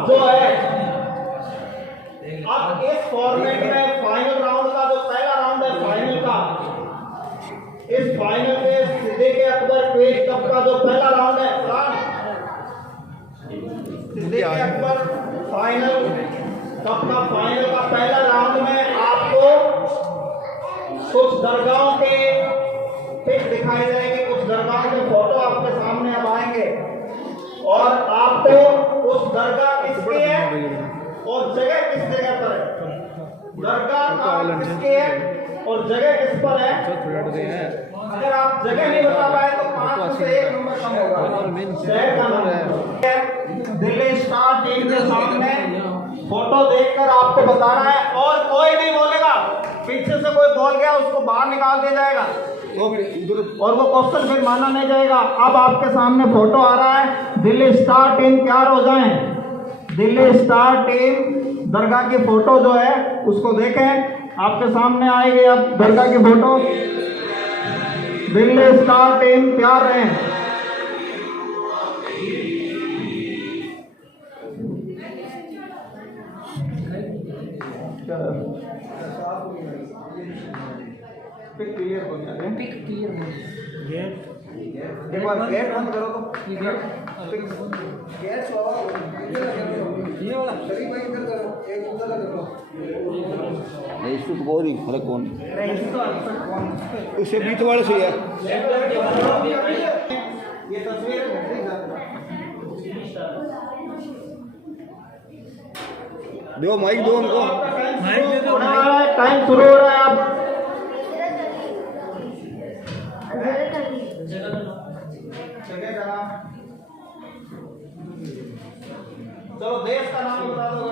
अब जो है, अब इस फॉर्मेट में फाइनल राउंड का जो पहला राउंड है फाइनल का, इस फाइनल में सिद्दीक अकबर क्विज कप का जो पहला राउंड है, सिद्दीक अकबर फाइनल कप का फाइनल का पहला राउंड में आपको कुछ दरगाहों के पिक दिखाई देंगे, कुछ दरगाहों के फोटो आपके सामने अब आएंगे और आपको उस दरगाह किसकी है और जगह किस जगह पर है, दरगाह किसकी है और जगह किस पर है। अगर आप जगह नहीं बता पाए तो 5 से 1 नंबर कम होगा। शहर का नाम है दिल्ली स्टार टीम के सामने फोटो देखकर आपको बताना है और कोई नहीं बोलेगा, पीछे से कोई बोल गया उसको बाहर निकाल दिया जाएगा और वो क्वेश्चन फिर माना नहीं जाएगा। अब आपके सामने फोटो आ रहा है, दिल्ली स्टार टीम तैयार हो जाए, दिल्ली स्टार टीम दरगाह की फोटो जो है उसको देखें, आपके सामने आएगी अब दरगाह की फोटो। दिल्ली स्टार टीम तैयार रहें। पिक क्लियर हो गया है, पिक क्लियर हो गया। गेट एक बार गेट बंद करो तो गेट ये वाला सही भाई इधर करो, एक उधर करो नहीं, इसको तो बोल नहीं फर्क कौन उससे बीच वाले से है ये तस्वीर दो माइक दो उनको, माइक दे दो, टाइम शुरू हो रहा है। आप जगह का नाम, चलो देश का नाम बता दो।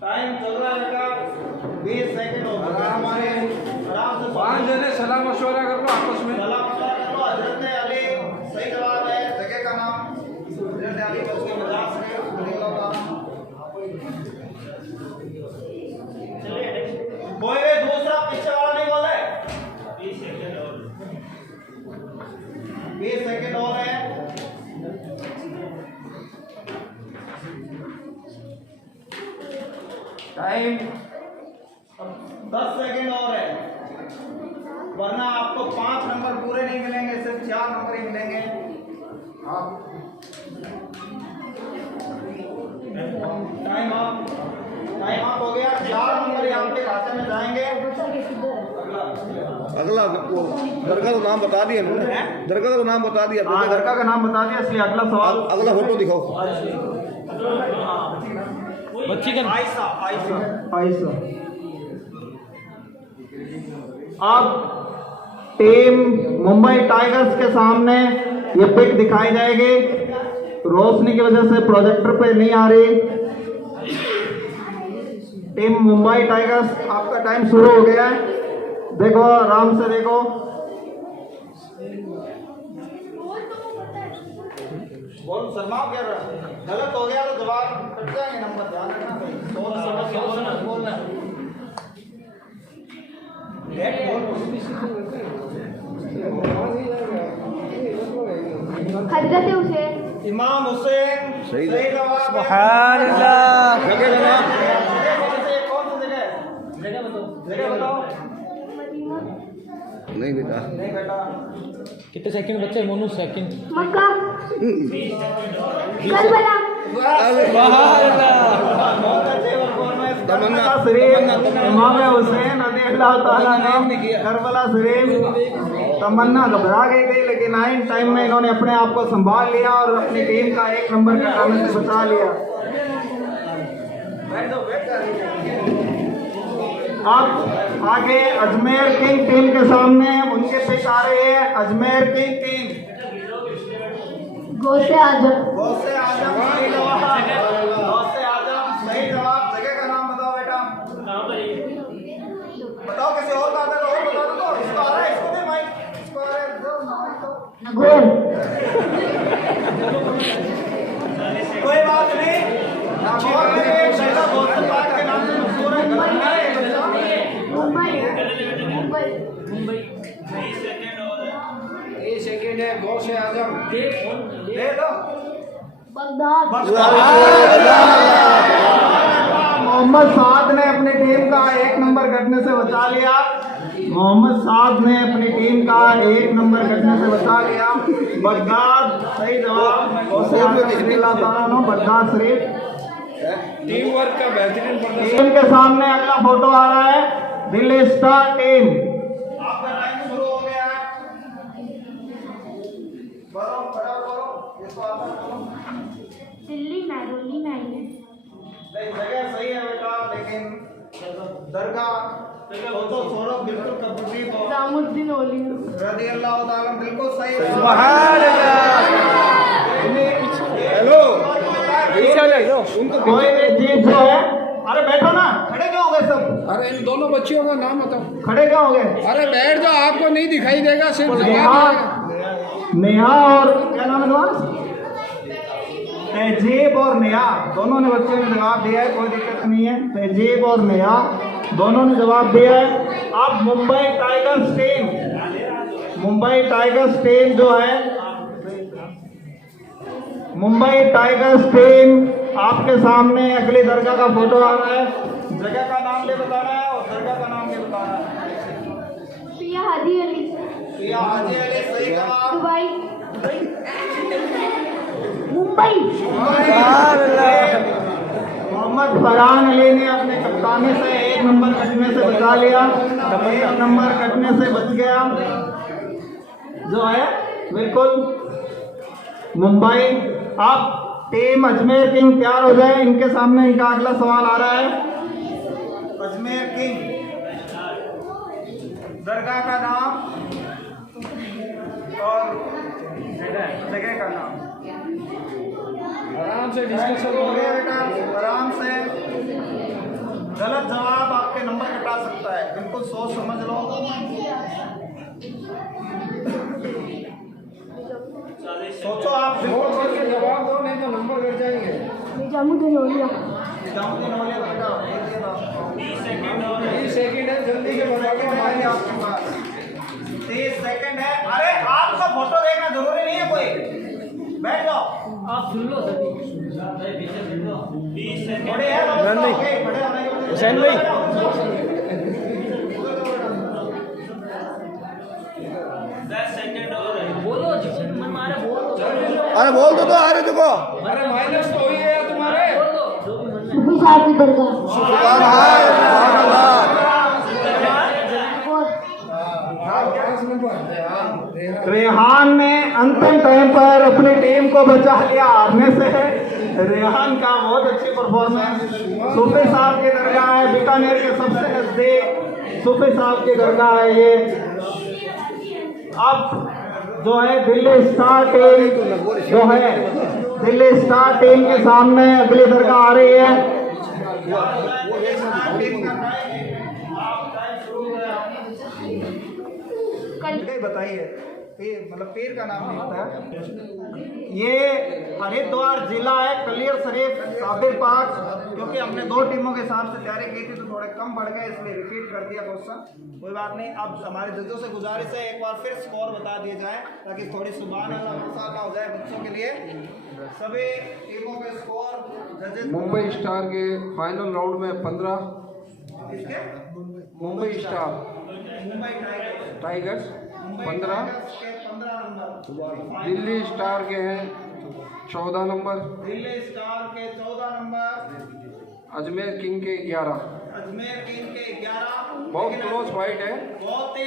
टाइम चल रहा है, 20 सेकंड हो गया हमारे। आराम से 5 जने सलाम मशवरा कर लो आपस में, सलाम मशवरा कर लो। हजरत अली सही जवाब है, जगह का नाम हजरत अली बस के मजाक से कोई दूसरा पीछे वाला नहीं बोले। 20 सेकंड और है। टाइम 10 सेकंड और है, वरना आपको 5 नंबर पूरे नहीं मिलेंगे, सिर्फ 4 नंबर ही मिलेंगे। टाइम आप हो गया, 4 नंबर यहाँ पे खाते में जाएंगे। अगला दरगाह का नाम बता दिया उन्होंने, दरगाह का नाम बता दिया, दरगाह का नाम बता दिया, इसलिए अगला सवाल, अगला फोटो दिखाओ। बच्ची का आयशा, आयशा। अब टीम मुंबई टाइगर्स के सामने ये पिक दिखाई जाएगी, रोशनी की वजह से प्रोजेक्टर पे नहीं आ रही। टीम मुंबई टाइगर्स, आपका टाइम शुरू हो गया है, देखो आराम से देखो। बहुत शर्माओ, क्या गलत हो गया तो जवाब कट जाएंगे, नंबर ध्यान रखना भाई। बोलना हजरत हुसैन, इमाम हुसैन सही जवाब। सुभान अल्लाह। जगह का नाम कौन सी जगह बताओ, जगह बताओ। नहीं बेटा, नहीं बेटा। कितने सेकंड बच्चे मोनू? सेकंड। मक्का, करबला, तमन्ना शरीफ, इमाम हुसैन रज़ियल्लाहु ताला ने करबला शरीफ। तमन्ना घबरा गई, लेकिन आइन टाइम में इन्होंने अपने आप को संभाल लिया और अपनी टीम का 1 नंबर कटाने से बचा लिया। अब आगे अजमेर किंग टीम के सामने उनके पिच आ रहे हैं। अजमेर किंग टीम, गौसे आजम, गौसे आजम सही जवाब, गौसे आजम सही जवाब। जगह का नाम बताओ बेटा, बताओ किसी और का आता है तो और बता दो। इसको आ रहा है, इसको दे माइक, इसको आ रहा है दो माइक तो। नगोल, कोई बात नहीं, नागौर में एक शहर गौसे पाक के नाम से मशहूर है। मुंबई, मुंबई, मुंबई। 3 सेकंड गौसे आजम दे दो। मोहम्मद साद ने अपनी टीम का 1 नंबर कटने से बचा लिया। मोहम्मद साद ने अपनी टीम का 1 नंबर कटने से बचा लिया। बगदाद सही जवाब। बगदाद शरीफ। टीम वर्क का बेहतरीन प्रदर्शन। टीम के सामने अगला फोटो आ रहा है, दिल्ली स्टार टीम। आपका टाइम शुरू हो गया है। बरो खड़ा करो, इसको आगे करो। दिल्ली मैरोली मैगनेट जगह सही है बेटा, लेकिन दरगाह तो छोड़ो, बिल्कुल कबूतरी को रामुद्दीन ओली रज़ी अल्लाह ताला बिल्कुल सही है। सुभान हेलो उनको कोई भी चीज जो है, अरे बैठो ना, खड़े क्यों हो गए सब? अरे इन दोनों बच्चियों का नाम बताओ। खड़े क्यों हो गए? अरे बैठ जाओ, आपको नहीं दिखाई देगा, सिर्फ नेहा, जवाब नेहा और क्या नाम है तुम्हारा? तेजीब और नेहा, दोनों ने बच्चे ने जवाब दिया है, कोई दिक्कत नहीं है। तेजीब और नेहा दोनों ने जवाब दिया है। अब Mumbai tigers team, Mumbai tigers team जो है, मुंबई टाइगर्स टीम आपके सामने अगली दरगाह का फोटो आ रहा है। जगह का नाम भी बताना है और दरगाह का नाम भी बताना है। पिया हाजी अली प्रिया हाजी अली सही जवाब। दुबई मुंबई मोहम्मद फरहान अली ने अपने कप्तानी से 1 नंबर कटने से बचा लिया। 1 नंबर कटने से बच गया जो है बिल्कुल मुंबई। अब टीम अजमेर किंग तैयार हो जाए, इनके सामने इनका अगला सवाल आ रहा है। अजमेर किंग, दरगाह का नाम और जगह का नाम। आराम से डिस्कशन हो गया बेटा, आराम से। गलत जवाब आपके नंबर कटा सकता है, बिल्कुल सोच समझ लो। सोचो आप, सोच करके जवाब दो, नहीं तो नंबर गिर जाएंगे। निजामुद्दीन ओलिया निजामुद्दीन औलिया बेटा, 30 सेकंड है, जल्दी से बता के हमारे आपके पास 30 सेकंड है। अरे आपका फोटो देखना जरूरी नहीं है, कोई बैठ जाओ, आप सुन लो सर। खड़े हैं रन नहीं। खड़े होने के बाद हुसैन भाई। बोलो जिसमें मन मारे बोलो। अरे बोल दो तो, अरे देखो, अरे माइनस तो हुई है यार तुम्हारे। सुफी साहब की दरगाह रेहान ने अंतिम टाइम पर अपनी टीम को बचा लिया हारने से। रेहान का बहुत अच्छी परफॉर्मेंस। सूफी साहब की दरगाह है, बीकानेर के सबसे नजदीक सूफी साहब की दरगाह है ये। अब जो है दिल्ली स्टार टीम, जो है दिल्ली स्टार टीम के सामने अगली दरगाह आ रही है। बताइए, मतलब पीर का नाम नहीं होता है। ये हरिद्वार जिला है, कलियर शरीफ साबिर पाक। क्योंकि हमने 2 टीमों के हिसाब से तैयारी की थी तो थोड़े कम बढ़ गए, इसलिए रिपीट कर दिया क्वेश्चन। कोई बात नहीं। अब हमारे जजों से गुजारिश है एक बार फिर स्कोर बता दिए जाए, ताकि थोड़ी सुभान अल्लाह मसाला हो जाए बच्चों के लिए। सभी टीमों के स्कोर जजेस। मुंबई स्टार के फाइनल राउंड में 15, किसके? Mumbai star Mumbai tigers 15, 15 number. Delhi star के हैं 14 नंबर, दिल्ली स्टार के 14 नंबर, अजमेर किंग के 11। अजमेर किंग के 11। बहुत क्लोज फाइट है, बहुत ही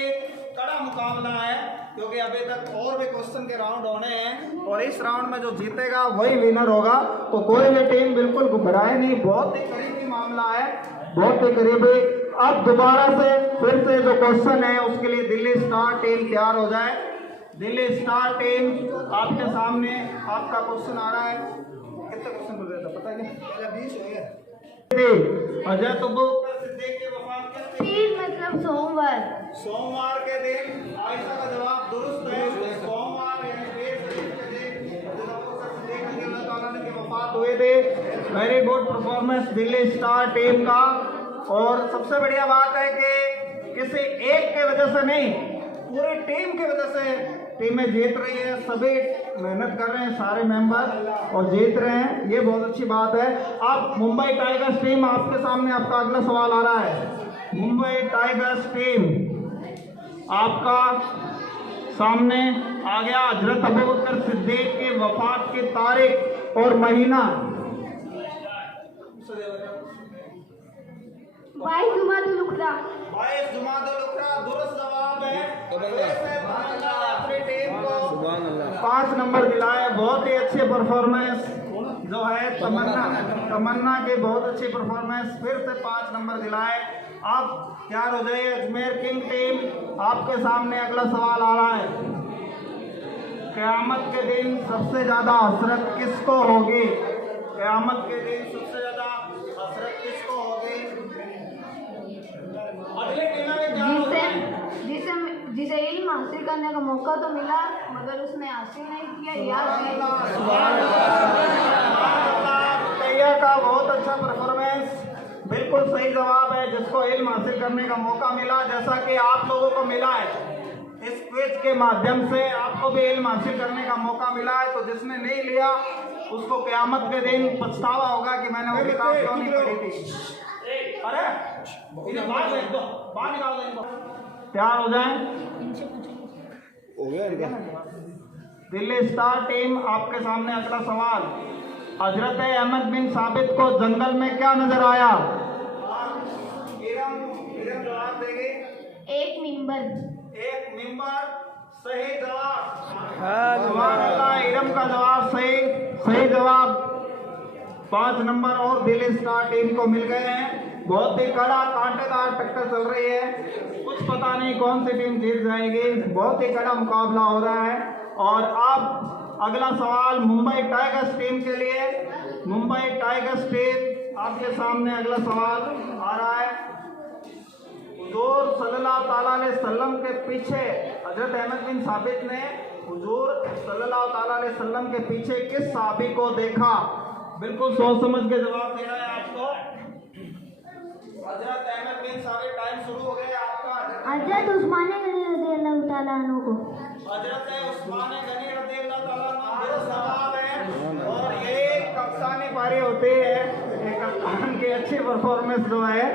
कड़ा मुकाबला है, क्योंकि अभी तक और भी क्वेश्चन के राउंड होने हैं और इस राउंड में जो जीतेगा वही विनर होगा। तो कोई भी टीम बिल्कुल घबराए नहीं, बहुत ही करीबी मामला है, बहुत ही करीबी। अब दोबारा से फिर से जो क्वेश्चन है उसके लिए दिल्ली स्टार टीम तैयार हो जाए। दिल्ली स्टार टीम आपके सामने आपका क्वेश्चन आ रहा है। कितने क्वेश्चन हो गया था पता नहीं? 20 हो गया। अजय तुब्बू सिद्दीक की वफात किस दिन? पीर मतलब सोमवार। सोमवार के दिन। आयशा का जवाब दुरुस्त है, सोमवार यानी पीर शरीफ के दिन हज़रत अबू बकर सिद्दीक रज़ी अल्लाह तआला अन्हु की वफात हुई थी। Very good performance Delhi star team का। और सबसे बढ़िया बात है कि किसी एक के वजह से नहीं, पूरी टीम की वजह से टीमें जीत रही है, सभी मेहनत कर रहे हैं सारे मेंबर और जीत रहे हैं, ये बहुत अच्छी बात है। अब मुंबई टाइगर्स टीम आपके सामने, आपका अगला सवाल आ रहा है। मुंबई टाइगर्स टीम आपका सामने आ गया। हजरत अबू बकर सिद्दीक के वफात की तारीख और महीना। 22 जुमादुल उखरा। 22 जुमादुल उखरा दुरुस्त जवाब है। अपनी टीम को 5 नंबर दिलाए। बहुत ही अच्छी परफॉर्मेंस जो है तमन्ना की बहुत अच्छी परफॉर्मेंस, फिर से 5 नंबर दिलाए। अब तैयार हो जाइए अजमेर किंग टीम, आपके सामने अगला सवाल आ रहा है। क़यामत के दिन सबसे ज्यादा हसरत किसको होगी? क़यामत के दिन सबसे ज्यादा हसरत किसको होगी? अगले टीम में क्या होगा? जिसे इल्म हासिल करने का मौका तो मिला मगर उसने हासिल नहीं किया। का बहुत अच्छा परफॉर्मेंस, बिल्कुल सही जवाब है। जिसको इल्म हासिल करने का मौका मिला, जैसा कि आप लोगों को मिला है, इस क्विज के माध्यम से आपको भी इल्म हासिल करने का मौका मिला है। तो जिसने नहीं लिया उसको क़यामत के दिन पछतावा होगा कि मैंने वो किताब क्यों नहीं पढ़ी थी। अरे इन्हें बाहर भेज दो, बाहर निकाल दो इनको। तैयार हो जाएं। हो गया इनका। दिल्ली स्टार टीम आपके सामने अगला सवाल। हजरत अहमद बिन साबित को जंगल में क्या नजर आया? जवाब देंगे। एक मिंबर। एक मिंबर सही जवाब। इरम का जवाब सही जवाब। 5 नंबर और दिल्ली स्टार टीम को मिल गए हैं। बहुत ही कड़ा कांटेदार टक्कर चल रही है, कुछ पता नहीं कौन सी टीम जीत जाएगी। बहुत ही कड़ा मुकाबला हो रहा है। और अब अगला सवाल मुंबई टाइगर्स टीम के लिए। मुंबई टाइगर्स टीम आपके सामने अगला सवाल आ रहा है। हुजूर सल्लल्लाहु ताला अलैहि वसल्लम के पीछे हजरत अहमद बिन साबित ने हुजूर सल्लल्लाहु ताला अलैहि वसल्लम के पीछे किस सहाबी को देखा? बिल्कुल सोच समझ के जवाब देना है आपको। हजरत अहमद बिन साबित, टाइम शुरू हो गया आपका। हजरत उस्मान गनी रज़ियल्लाहु ताला अन्हु को। हजरत उस्मान गनी रज़ियल्लाहु ताला अन्हु दुरुस्त जवाब है। और ये कप्तानी पारी होती है, ये कप्तान की अच्छी परफॉर्मेंस जो है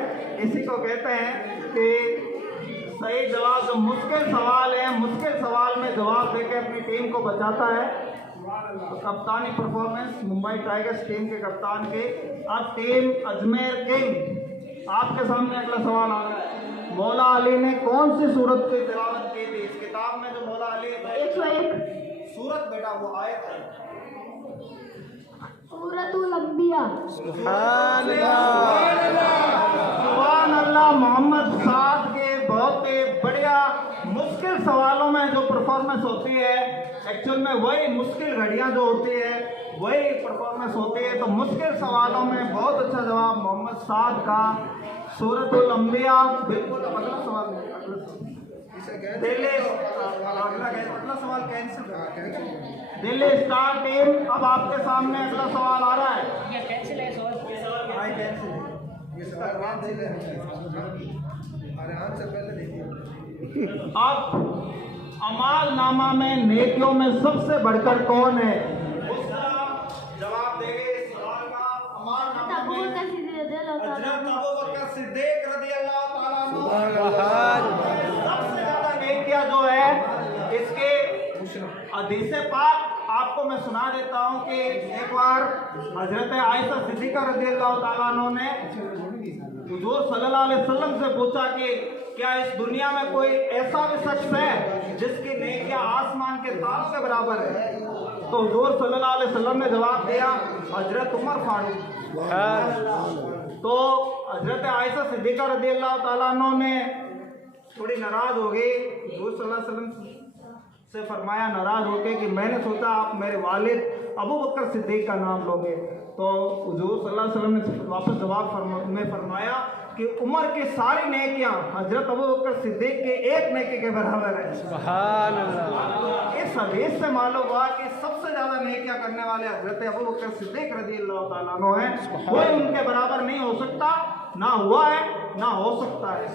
इसी को कहते हैं कि सही जवाब। जो मुश्किल सवाल है, मुश्किल सवाल में जवाब देकर अपनी टीम को बचाता है। तो कप्तानी परफॉर्मेंस मुंबई टाइगर्स टीम के कप्तान के। अब टीम अजमेर किंग आपके सामने अगला सवाल आ रहा है। मौला अली ने कौन सी सूरत की तिलावत की थी? इस किताब में जो मौला अली 101 सूरत बेटा वो आयत है सूरतुल अंबिया। सुभान अल्लाह। मोहम्मद साद के बहुत ही बढ़िया मुश्किल सवालों में जो परफॉर्मेंस होती है, एक्चुअल में वही मुश्किल घड़ियां जो होती है वही परफॉर्मेंस होती है। तो मुश्किल सवालों में बहुत अच्छा जवाब मोहम्मद साद का, सूरतुल अंबिया। बिल्कुल। अगला सवाल दिल्ली, अगला सवाल कैंसिल। दिल्ली स्टार टीम अब आपके सामने अगला सवाल आ रहा है। कैंसिल है सवाल। अब अमाल नामा में नेकियों में सबसे बढ़कर कौन है? उसका जवाब देंगे इस सवाल का। अमाल नामा में हजरत अबू बकर सिद्दीक रज़ियल्लाहु ताला अन्हु। सबसे ज्यादा नेकियां जो है इसके हदीस पाक आपको मैं सुना देता हूं कि एक बार हजरत आयशा सिद्दीका रज़ियल्लाहु ताला अन्हा ने हुजूर सल्लल्लाहु अलैहि वसल्लम से पूछा कि क्या इस दुनिया में कोई ऐसा भी शख्स है जिसकी नेकियां आसमान के तारों के बराबर है? तो हुजूर सल्लल्लाहु अलैहि वसल्लम ने जवाब दिया हजरत उमर फारूक। तो हजरत आयशा सिद्दीका रज़ियल्लाहु ताला अन्हा ने थोड़ी नाराज हो गई। हुजूर सल्लल्लाहु अलैहि वसल्लम से फरमाया नाराज होके कि मैंने सोचा आप मेरे वालिद अबू बकर सिद्दीक का नाम लोगे। तो हुजूर सल्लल्लाहु अलैहि वसल्लम ने वापस जवाब में फरमाया कि उमर की सारी नेकियां हजरत अबू बकर सिद्दीक के एक नेकी के बराबर है। सुभान अल्लाह। इस हदीस से मालूम हुआ कि सबसे ज्यादा नेकियां करने वाले हजरत अबू बकर सिद्दीक रज़ियल्लाहु ताला अन्हु हैं। कोई उनके बराबर नहीं हो सकता, ना हुआ है ना हो सकता है।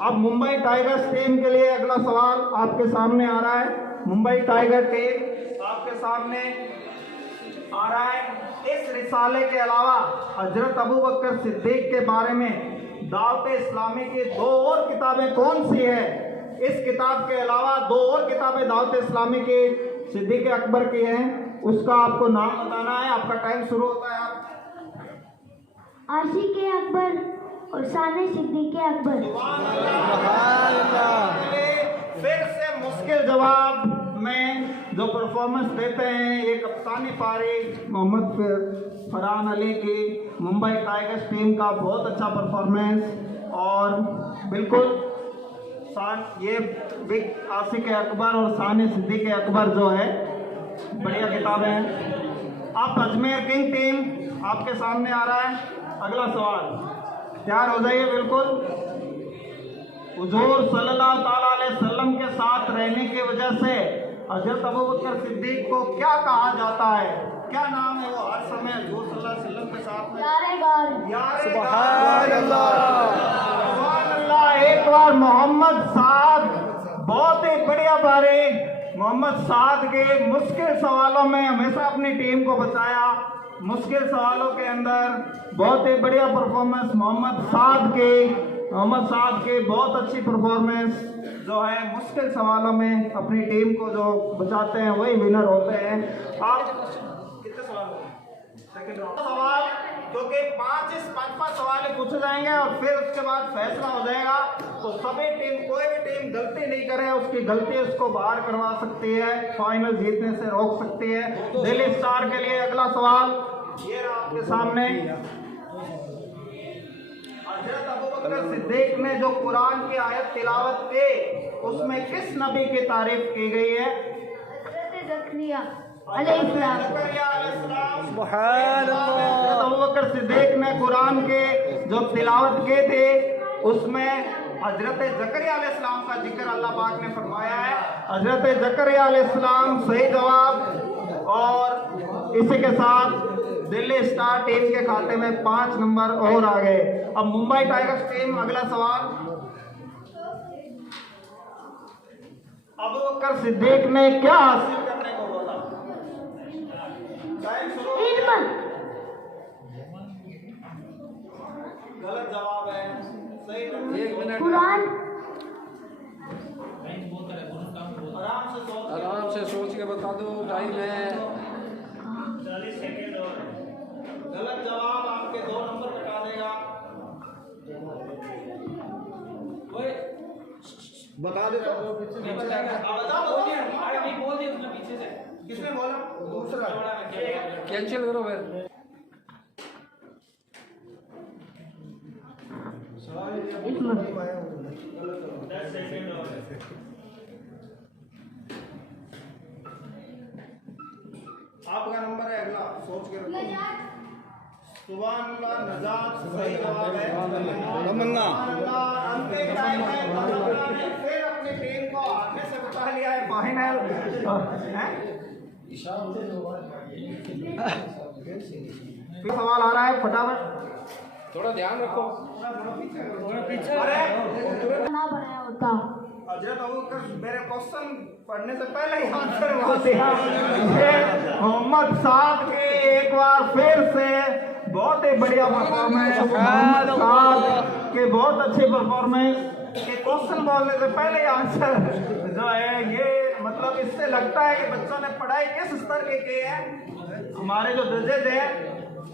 अब मुंबई टाइगर्स टीम के लिए अगला सवाल आपके सामने आ रहा है। मुंबई टाइगर टीम आपके सामने आ रहा है। इस रिसाले के अलावा हजरत अबू बकर सिद्दीक के बारे में दावत इस्लामी की 2 और किताबें कौन सी है? इस किताब के अलावा 2 और किताबें दावत इस्लामी की सिद्दीक अकबर की हैं, उसका आपको नाम बताना है। आपका टाइम शुरू होता है। आप आशिक अकबर और शान सिद्दीक अकबर। फिर से मुश्किल जवाब में जो परफॉर्मेंस देते हैं ये कप्तानी पारी मोहम्मद फरहान अली की मुंबई टाइगर्स टीम का बहुत अच्छा परफॉर्मेंस। और बिल्कुल ये बिग आशिक अकबर और शान सिद्दीक अकबर जो है बढ़िया किताबें हैं। आप अजमेर किंग टीम आपके सामने आ रहा है। अगला सवाल तैयार हो जाइए बिल्कुल। हुजूर सल्लल्लाहु ताला अलैहि वसल्लम के साथ रहने की वजह से हजरत अबू बकर सिद्दीक को क्या कहा जाता है? क्या नाम है वो हर समय हुजूर सल्लल्लाहु अलैहि वसल्लम के साथ में? सुभान अल्लाह। सुभान अल्लाह। एक बार मोहम्मद साद, बहुत ही बढ़िया बारी मोहम्मद साद के मुश्किल सवालों में हमेशा अपनी टीम को बचाया। मुश्किल सवालों के अंदर बहुत ही बढ़िया परफॉर्मेंस मोहम्मद साद के बहुत अच्छी परफॉर्मेंस जो है मुश्किल सवालों में अपनी टीम को जो बचाते हैं वही विनर होते हैं। आप कितने सवाल? सेकंड राउंड सवाल, क्योंकि 5 सवाल ही पूछे जाएंगे और फिर उसके बाद फैसला हो जाएगा। तो सभी टीम, कोई भी टीम गलती नहीं करे, उसकी गलती उसको बाहर करवा सकती है, फाइनल जीतने से रोक सकती है। दिल्ली स्टार के लिए अगला सवाल ये रहा आपके सामने। हजरत अबू बकर सिद्दीक ने जो कुरान की आयत तिलावत की उसमें किस नबी की तारीफ की गई है? ज़करिया अलैहिस्सलाम। सुभान अल्लाह। अबू बकर सिद्दीक ने कुरान के जो तिलावत के थे उसमें हजरत ज़करिया अलैहिस्सलाम का जिक्र अल्लाह पाक ने फरमाया है। हजरत ज़करिया अलैहिस्सलाम सही जवाब। और इसी के साथ दिल्ली स्टार टीम के खाते में 5 नंबर और आ गए। अब मुंबई टाइगर्स टीम अगला सवाल। अबू बकर सिद्दीक ने क्या हासिल करने को बोला? टाइम शुरू। गलत जवाब है। सही जवाब 1 मिनट। कुरान। आराम से सोच के बता दो। टाइम है 40 सेकेंड और। गलत जवाब आपके 2 नंबर कटा देगा। बता दे तो किसने बोला? दूसरा कैंसिल करो फिर। आपका नंबर है अगला, सोच के रखो। सुभान अल्लाह, नजात सही जवाब है। तमन्ना। अंतिम टाइम में तमन्ना ने फिर अपनी टीम को आगे से बता लिया है फाइनल। फिर सवाल आ रहा है, फटाफट थोड़ा ध्यान रखो। अरे ना बनाया होता। हजरत अबू बकर, मेरे क्वेश्चन पढ़ने से पहले ही आंसर हुआ दिया। मोहम्मद साद के एक बार फिर से बहुत ही बढ़िया परफॉर्मेंस। मोहम्मद साद के बहुत अच्छी परफॉर्मेंस के क्वेश्चन बोलने से पहले ही आंसर जो है ये, मतलब इससे लगता है कि बच्चों ने पढ़ाई किस स्तर की है। हमारे जो जजेज हैं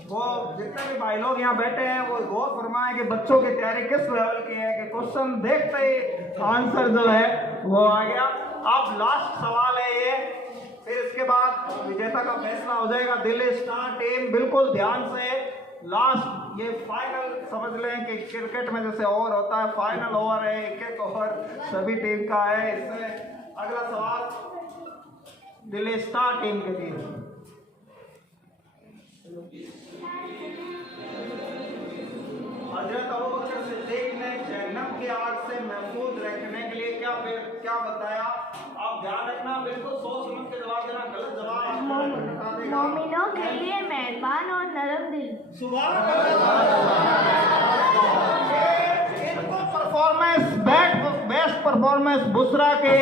वो जितने भी भाई लोग यहाँ बैठे हैं वो गौर फरमाएं कि बच्चों की तैयारी किस लेवल की है कि क्वेश्चन देखते ही आंसर जो है वो आ गया। अब लास्ट सवाल है ये, फिर इसके बाद विजेता का फैसला हो जाएगा। दिल्ली स्टार टीम बिल्कुल ध्यान से लास्ट, ये फाइनल समझ लें कि क्रिकेट में जैसे ओवर होता है, फाइनल ओवर है, 1-1 ओवर सभी टीम का है। इसमें अगला सवाल दिल्ली स्टार टीम के लिए। हजरत अबू बकर सिद्दीक ने जहन्नम की आग से महफूज रखने के लिए क्या बताया? आप ध्यान रखना, बिल्कुल सोच समझ के जवाब देना। गलत जवाब आपको बता देगा। मोमिनों के लिए मेहरबान और नरम दिल। सुभान अल्लाह। इनको परफॉर्मेंस बेस्ट परफॉर्मेंस बुसरा के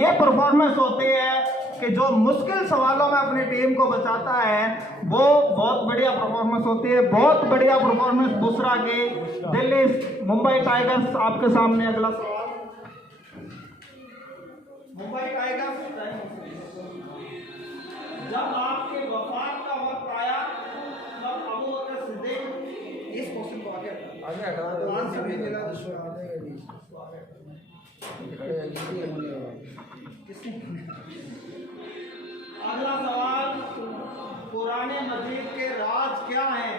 ये परफॉर्मेंस होती है कि जो मुश्किल सवालों में अपनी टीम को बचाता है, वो बहुत बढ़िया परफॉर्मेंस होती है। बहुत बढ़िया परफॉर्मेंस बुसरा की। दिल्ली मुंबई टाइगर्स आपके सामने अगला सवाल। मुंबई टाइगर्स, जब आपके वफात का वक्त आया तब अबू बकर सिद्दीक, इस क्वेश्चन को आगे अगला सवाल, पुराने मजीद के राज क्या हैं?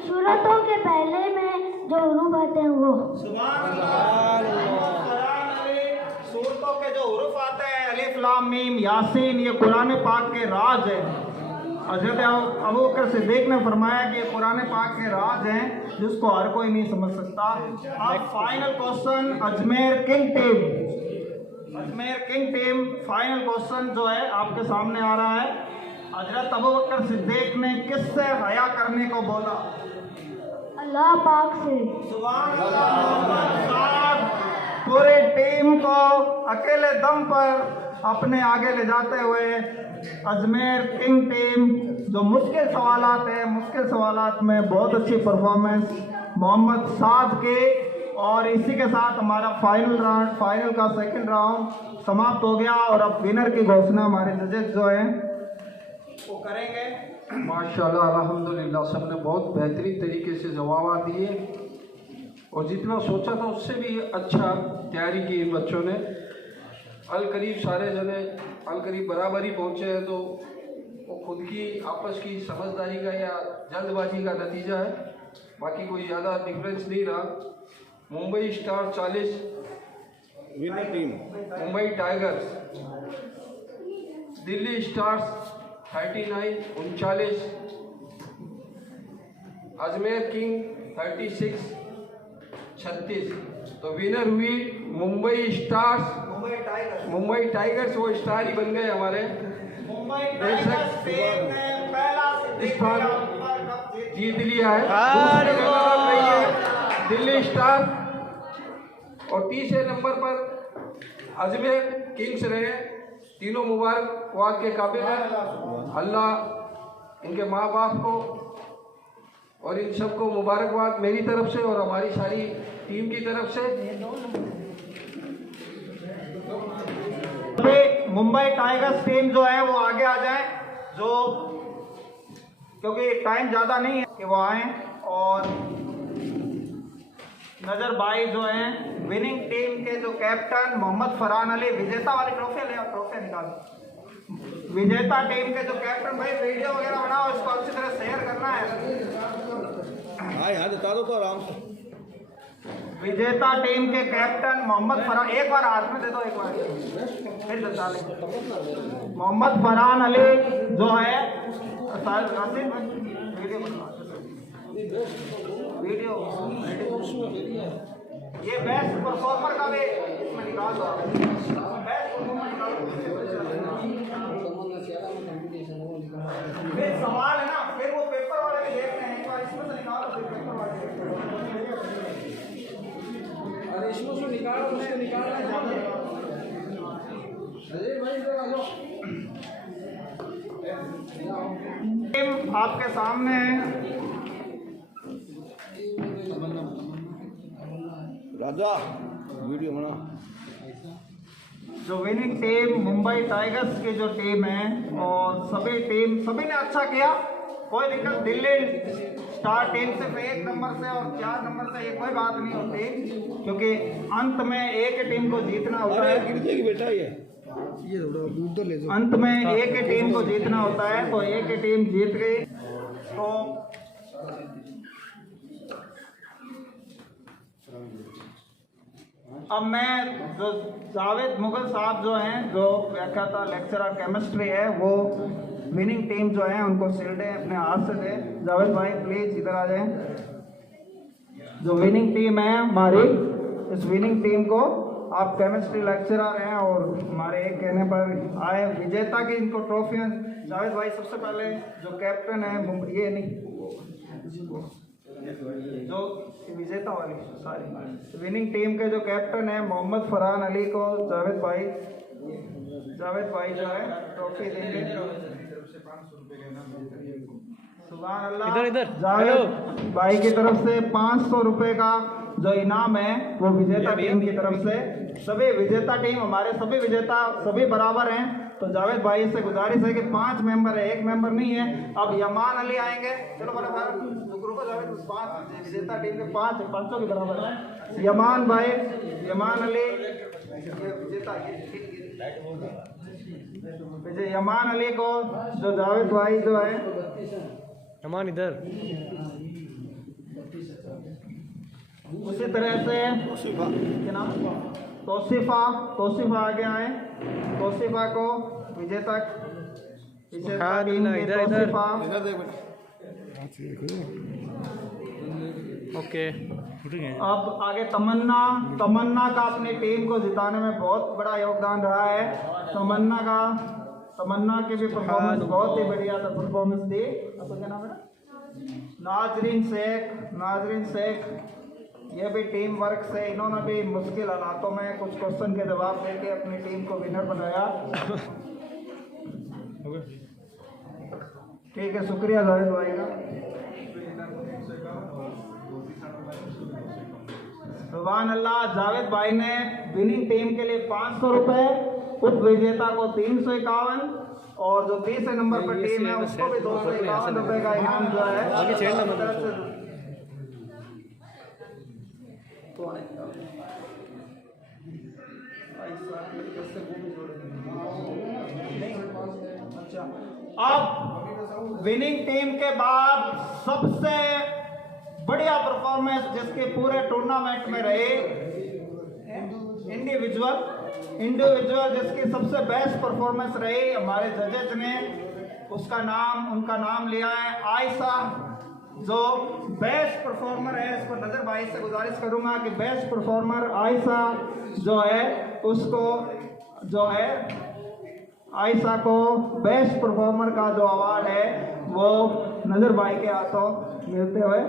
सूरतों के पहले में जो उरूफ आते हैं वो। सुभान अल्लाह। सूरतों के जो हुरूफ आते हैं अलिफ लाम मीम यासीन, ये कुरान पाक के राज हैं। हज़रत अबू बकर सिद्दीक ने फरमाया कि ये कुरान पाक के राज हैं जिसको हर कोई नहीं समझ सकता। अब final question, Ajmer king team final question जो है आपके सामने आ रहा है। हज़रत अबू बकर सिद्दीक ने किससे हया करने को बोला? अल्लाह पाक से। सुभान अल्लाह। पूरी टीम को अकेले दम पर अपने आगे ले जाते हुए अजमेर किंग टीम जो मुश्किल सवालात है, मुश्किल सवालात में बहुत अच्छी परफॉर्मेंस मोहम्मद साद के। और इसी के साथ हमारा फाइनल का सेकंड राउंड समाप्त हो गया और अब विनर की घोषणा हमारे जजेस जो हैं वो करेंगे। माशाल्लाह अल्हम्दुलिल्लाह, सबने बहुत बेहतरीन तरीके से जवाब दिए और जितना सोचा था उससे भी अच्छा तैयारी की इन बच्चों ने। अलकरीब सारे जने अलकरीब बराबर ही पहुँचे हैं, तो वो खुद की आपस की समझदारी का या जल्दबाजी का नतीजा है, बाकी कोई ज़्यादा डिफरेंस नहीं रहा। Mumbai star 40 winner team, Mumbai tigers, Delhi stars 39 39, Ajmer king 36 36। तो विनर हुई मुंबई स्टार्स, मुंबई टाइगर्स। वो स्टार ही बन गए हमारे। मुंबई टाइगर्स टीम ने पहला स्थान जीत लिया है। दूसरी रनर रही है दिल्ली स्टार और तीसरे नंबर पर अजमेर किंग्स रहे। तीनों मुबारकबाद के काबिल हैं। अल्लाह इनके माँ बाप को और इन सबको मुबारकबाद मेरी तरफ से और हमारी सारी टीम की तरफ से। मुंबई टाइगर्स टीम जो है वो आगे आ जाए, जो क्योंकि टाइम ज़्यादा नहीं है कि वो आए। और नजर भाई जो हैं विनिंग टीम के जो कैप्टन मोहम्मद फरहान अली, विजेता वाली ट्रॉफी ले, ट्रॉफी निकाल। विजेता टीम के जो कैप्टन, भाई वीडियो वगैरह बनाओ, इसको अच्छी तरह शेयर करना है। हाँ बता दो तो आराम से। विजेता टीम के कैप्टन मोहम्मद फरहान, एक बार हाथ में दे दो, एक बार फिर बता लें। मोहम्मद फरहान अली जो है वीडियो ये बेस्ट परफॉर्मर का भी इसमें निकाल दो। बेस्ट परफॉर्मर निकालो। फिर सवाल है ना, फिर वो पेपर वाले भी देखते हैं, एक बार इसमें से निकालो, फिर पेपर वाले। अरे इसमें से निकालो, उसको निकालना टीम आपके सामने है। राजा वीडियो बना। जो विनिंग टीम मुंबई टाइगर्स की जो टीम है, और सभी ने अच्छा किया, कोई दिक्कत। दिल्ली स्टार टीम सिर्फ 1 नंबर से और 4 नंबर से ये कोई बात नहीं होती, क्योंकि अंत में एक टीम को जीतना होता है। गिर जाएगी बेटा, ये थोड़ा दूर तो ले जाओ। अंत में एक ही टीम को जीतना होता है, तो एक ही टीम जीत गई। तो अब मैं जो जावेद मुगल साहब जो हैं, जो व्याख्याता लेक्चरर केमिस्ट्री है, वो विनिंग टीम जो है उनको शील्डें अपने हाथ से दें। जावेद भाई प्लीज इधर आ जाएं। जो विनिंग टीम है हमारी, इस विनिंग टीम को आप केमिस्ट्री लेक्चरर हैं और हमारे एक कहने पर आए विजेता की इनको ट्रॉफियाँ। जावेद भाई सबसे पहले जो कैप्टन है, ये नहीं जो विजेता वाली सारी विनिंग टीम के जो कैप्टन है मोहम्मद फरहान अली को जावेद भाई जो है ट्रॉफी देंगे। सुभान अल्लाह। जावेद भाई की तरफ से 500 रुपए का जो इनाम है वो विजेता टीम की तरफ से। सभी विजेता टीम हमारे सभी बराबर हैं, तो जावेद भाई से गुजारिश है कि 5 मेंबर है, 1 मेंबर नहीं है। अब यमान अली आएंगे, चलो बराबर रुको जावेद, 5 विजेता टीम के 5 के बराबर है। यमान अली विजेता यमान अली को जो जावेद भाई जो है यमान इधर, उसी तरह से क्या नाम तौसीफा आगे आए। तौसीफा को विजेता टीम की तौसीफा। इधर देख बेटा। ओके। अब आगे तमन्ना का अपनी टीम को जिताने में बहुत बड़ा योगदान रहा है। तमन्ना की भी परफॉर्मेंस बहुत ही बढ़िया परफॉर्मेंस दी। आपका क्या नाम है? नाजरीन शेख, ये भी टीम वर्क से इन्होंने भी मुश्किल हालातों में कुछ क्वेश्चन के जवाब देके अपनी टीम को विनर बनाया। ठीक है, शुक्रिया जावेद भाई का। सुभान अल्लाह। जावेद भाई ने विनिंग टीम के लिए 500 रुपए, उप विजेता को 351 और जो 30 नंबर पर टीम है उसको भी 251 रुपए का इनाम जो है। अब विनिंग टीम के बाद सबसे बढ़िया परफॉर्मेंस जिसके पूरे टूर्नामेंट में रहे, इंडिविजुअल जिसकी सबसे बेस्ट परफॉर्मेंस रही, हमारे जजेस ने उनका नाम लिया है आयशा, जो बेस्ट परफॉर्मर है। इस पर नजर भाई से गुजारिश करूंगा कि बेस्ट परफॉर्मर आयशा जो है उसको जो है आयशा को बेस्ट परफॉर्मर का जो अवार्ड है वो नजर भाई के हाथों मिलते हुए,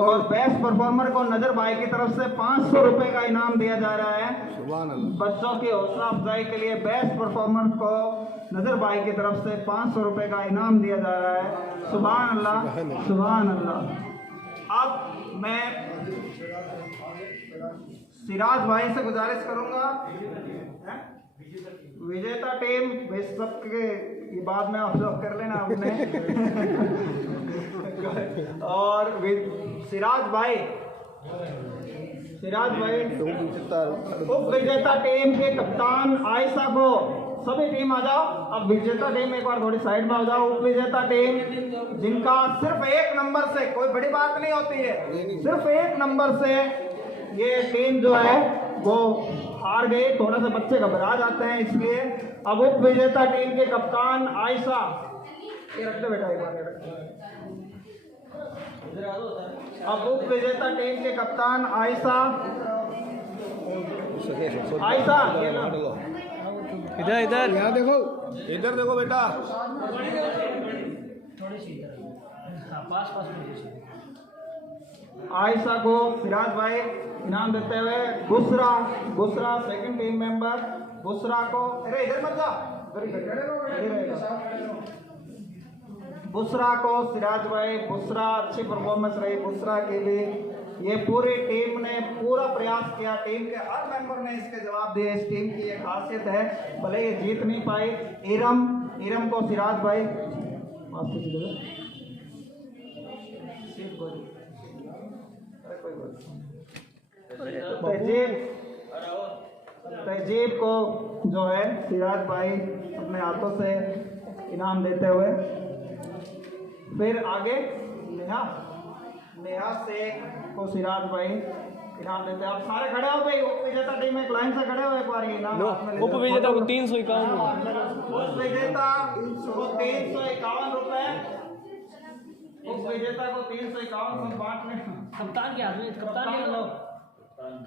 और बेस्ट परफॉर्मर को नजर भाई की तरफ से 500 रुपए का इनाम दिया जा रहा है। सुभान अल्लाह। बच्चों की हौसला अफजाई के लिए बेस्ट परफॉर्मर को नजर भाई की तरफ से 500 रुपए का इनाम दिया जा रहा है। सुभान अल्लाह, सुभान अल्लाह। अब मैं सिराज भाई से गुजारिश करूंगा, विजेता टीम सबके ये बाद में आप सब कर लेना आपने और सिराज भाई उप विजेता टीम के कप्तान आयशा को, सभी टीम आ जाओ। अब विजेता टीम एक बार थोड़ी साइड में हो जाओ। उप विजेता टीम जिनका सिर्फ 1 नंबर से, कोई बड़ी बात नहीं होती है, सिर्फ 1 नंबर से ये टीम जो है वो हार गए, थोड़ा सा बच्चे घबरा जाते हैं इसलिए। अब उप विजेता टीम के कप्तान आयशा, ये रख दो बेटा एक बार। अब उप विजेता टीम के कप्तान आयशा ये ना इधर यहाँ देखो, इधर देखो बेटा। आयशा को सिराज भाई इनाम देते हुए Busra second team member Busra को, अरे इधर मत जा, बुसरा को सिराज भाई, बुसरा अच्छी परफॉर्मेंस रही बुसरा के लिए। ये पूरी टीम ने पूरा प्रयास किया, टीम के हर मेंबर ने इसके जवाब दिए। इस टीम की एक खासियत है, भले ये जीत नहीं पाई। इरम को सिराज भाई तहजीब को जो है सिराज भाई अपने हाथों से इनाम देते हुए। फिर आगे नेहा शेख को सिराज भाई इनाम देते हैं। आप सारे खड़े हो भाई, उप विजेता टीम एक लाइन से खड़े हो, एक बार इनाम उप विजेता को 351, उप विजेता को 351 रुपए, उप विजेता को 351 बांटने। कप्तान के हाथ में, कप्तान के लो।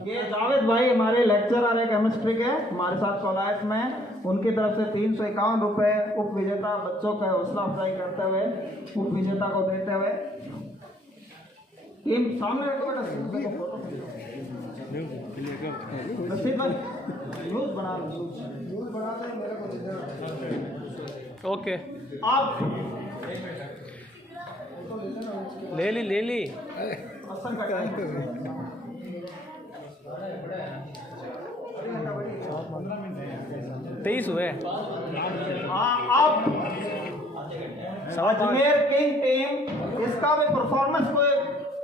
ये जावेद भाई हमारे लेक्चरर है केमिस्ट्री के, हमारे साथ कॉलेज में, उनकी तरफ से 351 रुपये उप विजेता बच्चों का हौसला अफजाई करते हुए उप विजेता को देते हुए। टीम सामने रखो बेटा, रसीद भाई न्यूज़ बना दे मेरे को दे। ओके आप ले ली आसन का टाइम 23 हुए। हाँ, अब अजमेर किंग टीम, इसका भी परफॉर्मेंस कोई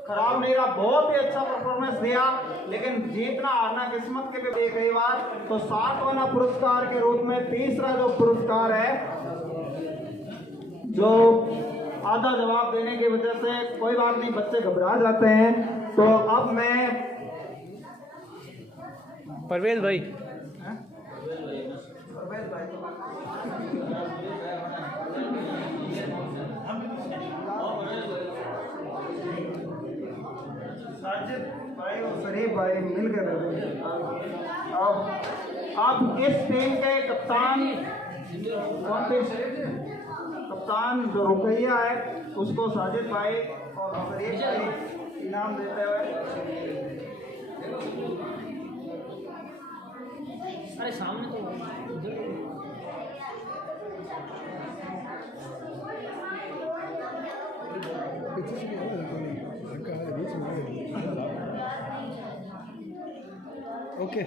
खराब नहीं रहा, बहुत ही अच्छा परफॉर्मेंस दिया, लेकिन जीतना हारना किस्मत के भी देख रही बात। तो 7वां पुरस्कार के रूप में तीसरा जो पुरस्कार है, जो आधा जवाब देने की वजह से कोई बात नहीं, बच्चे घबरा जाते हैं। तो अब मैं परवेज भाई साजिद भाई और शरीफ भाई मिल कर अब इस टीम के कप्तान कौन थे? कप्तान जो रुकैया है उसको साजिद भाई और शरीफ भाई इनाम देते हुए। अरे सामने तो ओके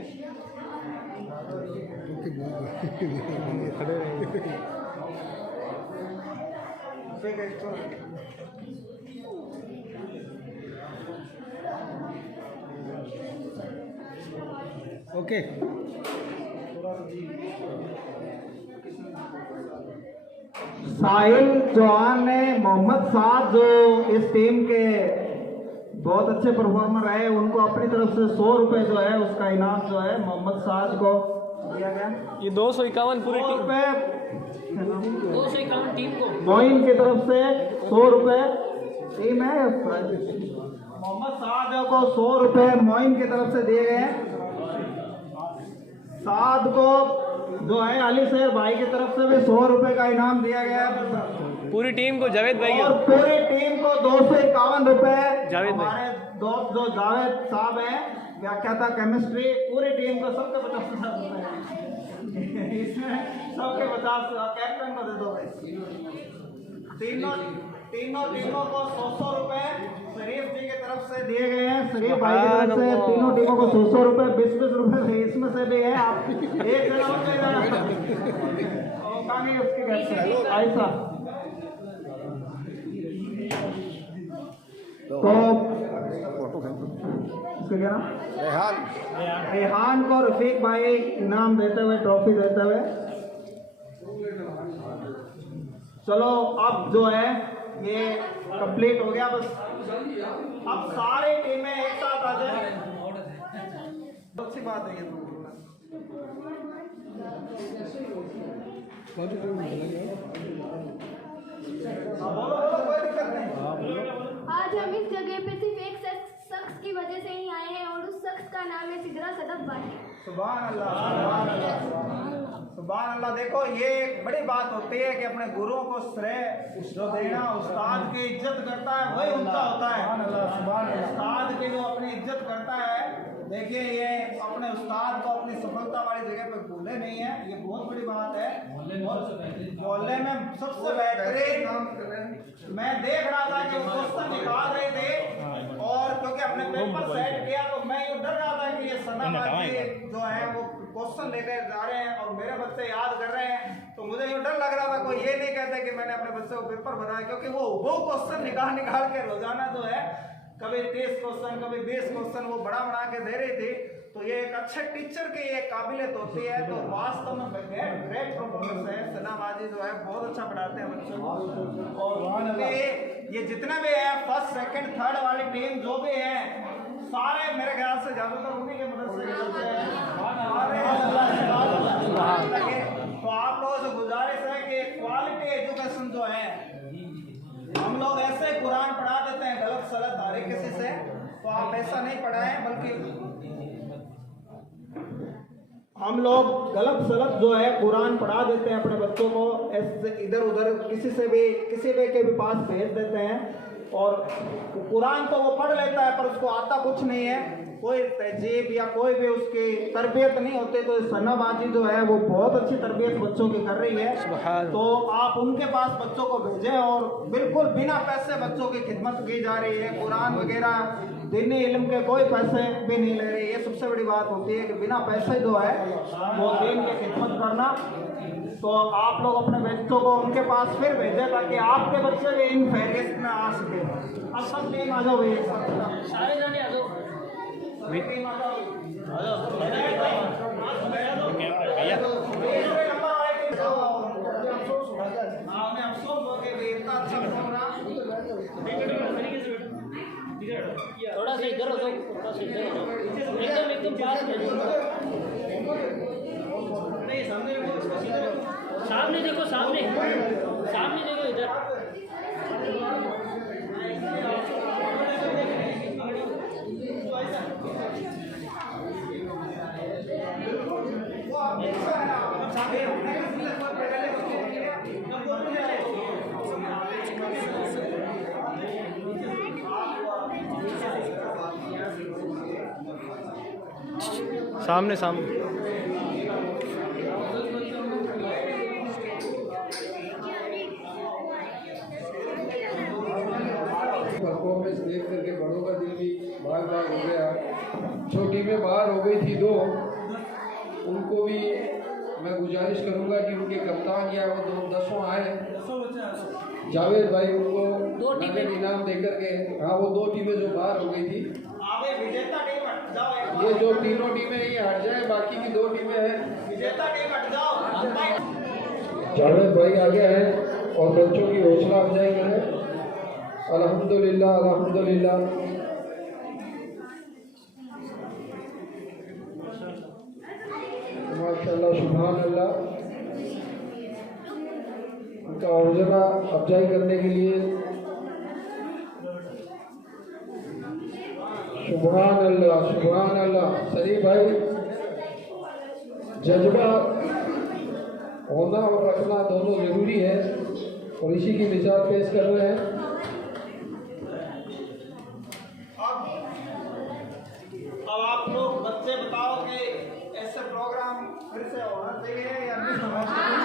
खड़े रहेंगे। ठीक है, चलो। ओके साहिल चौहान ने मोहम्मद साद जो इस टीम के बहुत अच्छे परफॉर्मर रहे, उनको अपनी तरफ से 100 रुपये जो है उसका इनाम जो है मोहम्मद साद को दिया गया। ये 251 पूरी 100 टीम, रुपये 251 टीम को मोइन की तरफ से 100 रुपये टीम है। मोहम्मद साद को 100 रुपये मोइन की तरफ से दिए गए। साद को जो है अली शेर भाई की तरफ से भी 100 रुपये का इनाम दिया गया। पूरी टीम को जावेद भाई और पूरी टीम को 251 रुपए जावेद भाई। हमारे दोस्त जो जावेद साहब हैं, व्याख्याता केमिस्ट्री, पूरी टीम को सबके 50 रुपए इसमें सबके 50, कैप्टन को दे दो भाई। तीनों टीमों को 100 रुपए शरीफ जी की तरफ से दिए गए हैं। शरीफ भाई की तरफ से तीनों टीमों को 100 रुपए, 20 रुपए इसमें से भी है। आप एक जना और दे देना उसके घर से ऐसा। तो इसका क्या नाम? रेहान को रफीक भाई इनाम देते हुए, ट्रॉफी देते हुए। चलो अब जो है ये कंप्लीट हो गया, बस अब सारी टीमें एक साथ आ जाए। अच्छी बात है ये तो। बोलो कोई दिक्कत नहीं। आज हम इस जगह पे सिर्फ एक शख्स की वजह से ही आए हैं और उस शख्स का नाम है सिदरा सदफ भाई। सुभान अल्लाह, सुभान अल्लाह, सुभान अल्लाह। देखो ये एक बड़ी बात होती है कि अपने गुरुओं को श्रेय जो देना, उस्ताद की इज्जत करता है वही उनका होता है। उस्ताद की जो अपनी इज्जत करता है, देखिए ये अपने उस्ताद को अपनी सफलता वाली जगह पे भूले नहीं है, ये बहुत बड़ी बात है। मोहल्ले में सबसे बेहतरीन मैं देख रहा था कि वो क्वेश्चन निकाल रहे थे, और क्योंकि अपने पेपर सेट किया तो मैं ये डर रहा था कि ये सनाबाजी जो है वो क्वेश्चन लेकर जा रहे हैं और मेरे बच्चे याद कर रहे हैं। तो मुझे ये डर लग रहा था कोई ये नहीं कहते कि मैंने अपने बच्चे को पेपर बनाया, क्योंकि वो क्वेश्चन निकाल के रोजाना जो है कभी 30 क्वेश्चन कभी 20 क्वेश्चन वो बड़ा के दे रही थी। तो ये एक अच्छे टीचर की ये काबिलियत होती है। तो वास्तव में ग्रेट परफॉर्मेंस है। सनाबाजी जो है बहुत अच्छा पढ़ाते हैं बच्चों को। और ये जितने भी है फर्स्ट सेकंड थर्ड वाली टीम जो भी है, सारे मेरे ख्याल से ज्यादातर उन्हीं की मदद से खेलते हैं। तो आप लोगों से गुजारिश है कि क्वालिटी एजुकेशन जो है, हम लोग ऐसे कुरान पढ़ा देते हैं गलत सलत हर एक किसी से, तो आप ऐसा नहीं पढ़ाएं, बल्कि हम लोग गलत सलत जो है कुरान पढ़ा देते हैं अपने बच्चों को, ऐसे इधर उधर किसी भी के भी पास भेज देते हैं, और कुरान तो वो पढ़ लेता है पर उसको आता कुछ नहीं है, कोई तहजीब या कोई भी उसकी तरबियत नहीं होती। तो सन्नाबाजी जो है वो बहुत अच्छी तरबियत बच्चों की कर रही है। तो आप उनके पास बच्चों को भेजें, और बिल्कुल बिना पैसे बच्चों की खिदमत की जा रही है। कुरान वगैरह दीनी इल्म के कोई पैसे भी नहीं ले रहे। ये सबसे बड़ी बात होती है कि बिना पैसे जो है वो दीन की खिदमत करना। तो आप लोग अपने बच्चों को उनके पास फिर भेजें ताकि आपके बच्चे भी इन फहरिस्त में आ सके। अब सब टीम आ जाओ भैया, सारे जाने आ जाओ। थोड़ा सा इधर हो जाओ, थोड़ा सा इधर हो जाओ, एकदम पास में। सामने देखो, सामने देखो इधर। सामने परफॉर्मेंस देख करके बड़ों का दिल भी बार बार हो गया। छोटी में बाहर हो गई थी दो, उनको भी मैं गुजारिश करूंगा कि उनके कप्तान या वो 10वां आए जावेद भाई, उनको नगद इनाम देकर के। हाँ, वो 2 टीमें जो बाहर हो गई थी, ये जो तीनों टीमें ये हट जाए, बाकी की 2 टीमें हैं, विजेता टीम हट जाओ। जावेद भाई आगे हैं और बच्चों की हौसला अफजाई करें। अल्हम्दुलिल्लाह, अल्हम्दुलिल्लाह। माशाल्लाह, सुभान अल्लाह। उनका हौसला अफजाई करने के लिए सुभान अल्लाह, सुभान अल्लाह। शरीफ भाई, जज्बा होना और रखना दोनों जरूरी है, और इसी की मिसाल पेश कर रहे हैं। अब आप लोग बच्चे बताओ कि ऐसे प्रोग्राम फिर से होना चाहिए या नहीं होना चाहिए?